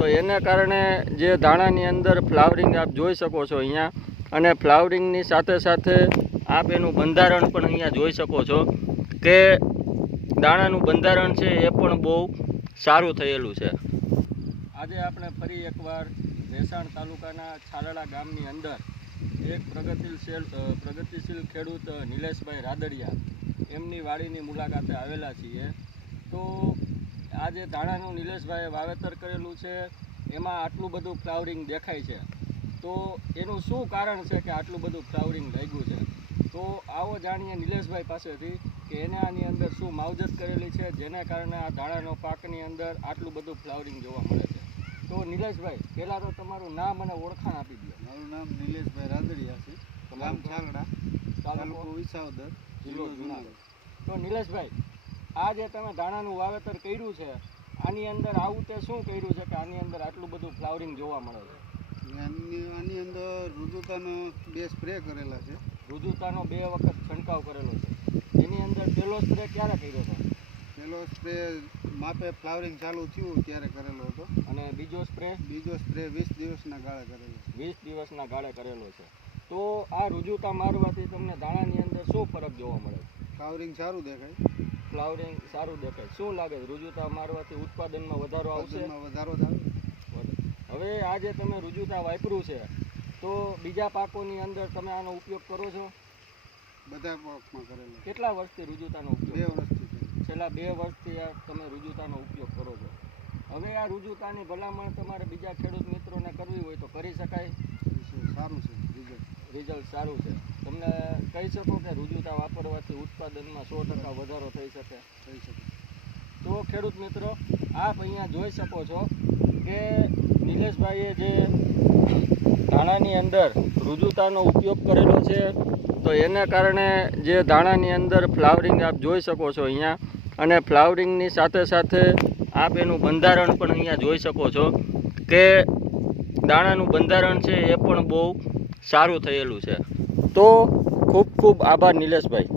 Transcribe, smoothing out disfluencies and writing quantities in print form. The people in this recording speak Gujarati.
તો એને કારણે જે દાણાની અંદર ફ્લાવરિંગ આપ જોઈ શકો છો અહીંયા, અને ફ્લાવરિંગની સાથે સાથે આપ એનું બંધારણ પણ અહીંયા જોઈ શકો છો કે દાણાનું બંધારણ છે એ પણ બહુ સારું થયેલું છે. આજે આપણે ફરી એકવાર ભેસાણ તાલુકાના છાલડા ગામની અંદર એક પ્રગતિશીલ ખેડૂત નિલેશભાઈ રાદડિયા એમની વાડીની મુલાકાતે આવેલા છીએ. તો આજે દાણાનું નિલેશભાઈએ વાવેતર કરેલું છે, એમાં આટલું બધું ફ્લાવરિંગ દેખાય છે. તો એનું શું કારણ છે કે આટલું બધું ફ્લાવરિંગ લાગ્યું છે? તો આવો જાણીએ નિલેશભાઈ પાસેથી કે એને આની અંદર શું માવજત કરેલી છે જેને કારણે આ દાણાનો પાકની અંદર આટલું બધું ફ્લાવરિંગ જોવા મળે છે. તો નિલેશભાઈ, પહેલાં તો તમારું નામ અને ઓળખાણ આપી દો. મારું નામ નિલેશભાઈ રાદડિયા છે, ગામ છાલડા, તાલુકો વિસાવદર, જિલ્લો જુનાગઢ. તો નિલેશભાઈ, આ જે તમે દાણાનું વાવેતર કર્યું છે, આની અંદર આવું તે શું કર્યું છે કે આની અંદર આટલું બધું ફ્લાવરિંગ જોવા મળે છે? આની અંદર રુજુતાનો 2 સ્પ્રે કરેલા છે. રુજુતાનો 2 વખત છંટકાવ કરેલો છે. એની અંદર પહેલો સ્પ્રે ક્યારે કર્યો હતો? પહેલો સ્પ્રે માપે ફ્લાવરિંગ ચાલુ થયું ત્યારે કરેલો હતો. અને બીજો સ્પ્રે 20 દિવસના ગાળે કરેલો છે. 20 દિવસના ગાળે કરેલો છે. તો આ રુજુતા મારવાથી તમને દાણાની અંદર શું ફરક જોવા મળે છે? ફ્લાવરિંગ સારું દેખાય. ફ્લાવરિંગ સારું દેખાય. શું લાગે છે, રુજુતા મારવાથી ઉત્પાદનમાં વધારો આવશે? વધારો થાય. હવે આ જે તમે રુજુતા વાપર્યું છે, તો બીજા પાકોની અંદર તમે આનો ઉપયોગ કરો છો? બધા પાકમાં કરેલો. કેટલા વર્ષથી રુજુતાનો ઉપયોગ? 2 વર્ષથી. છેલ્લા 2 વર્ષથી આ તમે રુજુતાનો ઉપયોગ કરો છો. હવે આ રુજુતાની ભલામણ તમારે બીજા ખેડૂત મિત્રોને કરવી હોય તો કરી શકાય? સારું છે, રિઝલ્ટ સારું છે. તમને કહી શકો કે રુજુતા વાપરવાથી ઉત્પાદનમાં 100% વધારો થઈ શકે? તો ખેડૂત મિત્રો, આપ અહીંયા જોઈ શકો છો કે નિલેશભાઈએ જે દાણાની અંદર રુજુતાનો ઉપયોગ કરેલો છે, તો એને કારણે જે દાણાની અંદર ફ્લાવરિંગ આપ જોઈ શકો છો અહીંયા, અને ફ્લાવરિંગની સાથે સાથે આપ એનું બંધારણ પણ અહીંયા જોઈ શકો છો કે દાણાનું બંધારણ છે એ પણ બહુ સારું થયેલું છે. તો ખૂબ ખૂબ આભાર નિલેશભાઈ.